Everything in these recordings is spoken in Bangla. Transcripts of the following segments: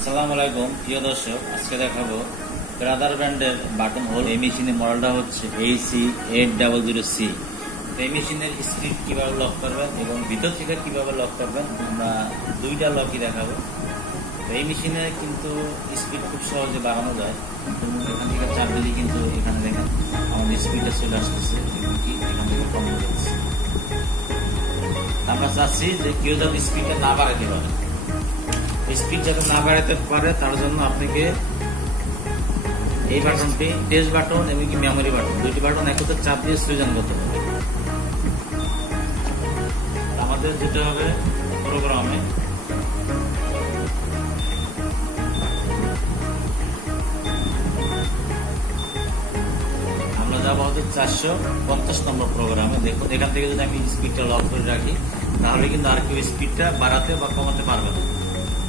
আসসালামু আলাইকুম প্রিয় দর্শক, আজকে দেখাবো ব্রাদার ব্র্যান্ডের বাটন হোল। এই মেশিনের মডেলটা হচ্ছে AC800C। এই মেশিনের স্পিড কিভাবে লক করবেন এবং ভিতর থেকে কিভাবে লক করবেন আমরা দুইটা লকই দেখাবো। তো এই মেশিনে কিন্তু স্পিড খুব সহজে বাড়ানো যায়। এখান থেকে চাপ দিলে কিন্তু এখানে দেখেন আমাদের স্পিডটা চলে আসতেছে, এমনকি এখান থেকে কম হয়ে যাচ্ছে। আমরা চাচ্ছি যে কেউ যেন স্পিডটা না বাড়াতে পারে। স্পিড যাতে না বাড়াতে পারে তার জন্য আপনাকে এই বাটনটি টেস্ট বাটন এবং কি মেমোরি বাটন দুইটি বাটন একত্রে চাপ দিয়ে সুইচ অন করতে হবে। আমাদের যেটা হবে প্রোগ্রামে আমরা যাবো হচ্ছে 450 নম্বর প্রোগ্রামে। দেখুন এখান থেকে যদি আমি স্পিডটা লক করে রাখি তাহলে কিন্তু আর কেউ স্পিডটা বাড়াতে বা কমাতে পারবে না।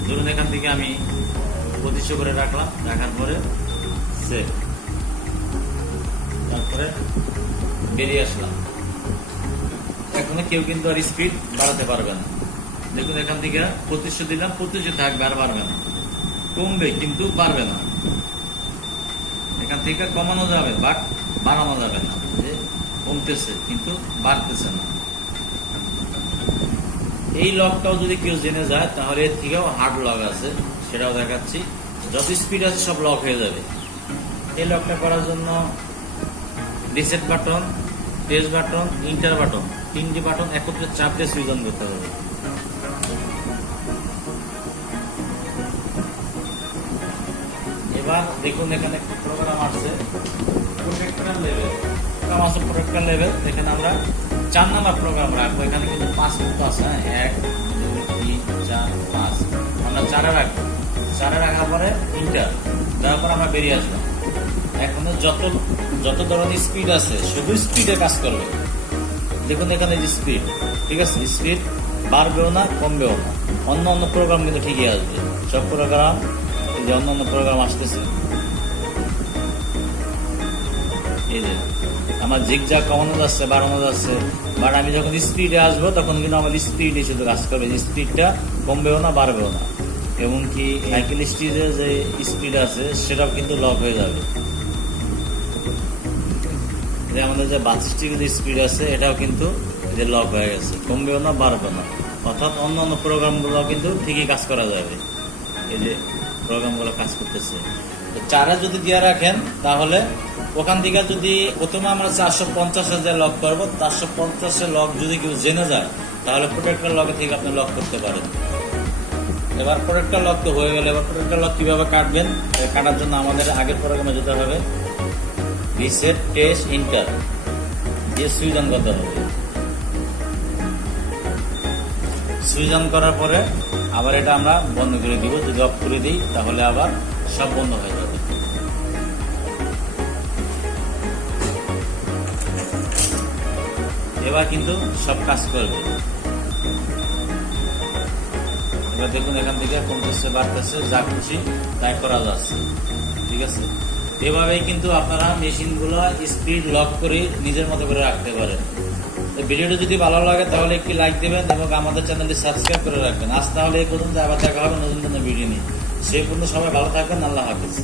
ধরুন এখান থেকে আমি 2500 করে রাখলাম, রাখার পরে সেভ, তারপরে বেরিয়ে আসলাম। এখন কেউ কিন্তু আর স্পিড বাড়াতে পারবে না। দেখুন এখান থেকে 2500 দিলাম, 2500 থাকবে, আর বাড়বে না। কমবে কিন্তু বাড়বে না। এখান থেকে কমানো যাবে বাট বাড়ানো যাবে না, যে কমতেছে কিন্তু বাড়তেছে না। এই লকটাও যদি কেউ জেনে যায় তাহলে এর থেকেও হার্ড লক আছে, সেটাও দেখাচ্ছি। যত স্পিড আছে সব লক হয়ে যাবে। এই লকটা করার জন্য reset button, test button, inter button তিনটি বাটন একত্রে চাপ দিয়ে সুইচ অন করতে হবে। এবার দেখুন এখানে একটা প্রোগ্রাম আছে প্রোটেক্টর লেভেল। প্রোটেক্টর লেভেল এখানে আমরা 4 নাম্বার প্রোগ্রাম রাখবো। এখানে কিন্তু 5 মতো আছে, 1 2 3 4 5 আমরা 4 রাখবো। 4 রাখার পরে ইন্টার দেওয়ার পর আমরা বেরিয়ে আসবো। এখন যত ধরনের স্পিড আছে শুধু স্পিডে কাজ করবে। দেখুন এখানে যে স্পিড, ঠিক আছে, স্পিড বাড়বেও না কমবেও না। অন্য প্রোগ্রাম কিন্তু ঠিকই আসবে। সব প্রোগ্রাম এই যে অন্য প্রোগ্রাম আসতেছে, এই যে আমার জিগজাগ কমানো যাচ্ছে বাড়ানো যাচ্ছে। বাট আমি যখন স্পিডে আসবো তখন কিন্তু আমার স্পিডে শুধু কাজ করবে। স্পিডটা কমবেও না বাড়বেও না। এমনকি সাইকেল স্টিজের যে স্পিড আছে সেটাও কিন্তু লক হয়ে যাবে। আমাদের যে বাস স্টিকের যে স্পিড আছে এটাও কিন্তু লক হয়ে গেছে, কমবেও না বাড়বে না। অর্থাৎ অন্য প্রোগ্রামগুলো কিন্তু ঠিকই কাজ করা যাবে। এই যে প্রোগ্রামগুলো কাজ করতেছে। 4 যদি দিয়ে রাখেন তাহলে ওখান থেকে যদি প্রথমে আমরা 450 লক করবো, 450 লক যদি কেউ জেনে যায় তাহলে প্রোটেক্টর লক থেকে আপনি লক করতে পারেন। এবার প্রোটেক্টর লক তো হয়ে গেলে এবার প্রোটেক্টর লক কিভাবে কাটবেন, কাটার জন্য আমাদের আগের প্রোগ্রামে যেতে হবে রিসেট টেস্ট ইন্টার দিয়ে সুইচ অন করতে হবে। সুইচ অন করার পরে আবার এটা আমরা বন্ধ করে দিব। যদি অফ করে দিই তাহলে আবার সব বন্ধ হয়ে যাবে। এবার কিন্তু সব কাজ করবে। এবার দেখুন এখান থেকে কমতেছে বাড়তেছে, যা খুশি তাই করা যাচ্ছে, ঠিক আছে। এভাবেই কিন্তু আপনারা মেশিনগুলো স্পিড লক করে নিজের মতো করে রাখতে পারেন। ভিডিওটা যদি ভালো লাগে তাহলে একটি লাইক দেবেন এবং আমাদের চ্যানেলটি সাবস্ক্রাইব করে রাখবেন। আজ তাহলে এই পর্যন্ত, আবার দেখা হবে নতুন কোনো ভিডিও নিয়ে। সেই পর্যন্ত সবাই ভালো থাকবেন। আল্লাহ হাফেজ।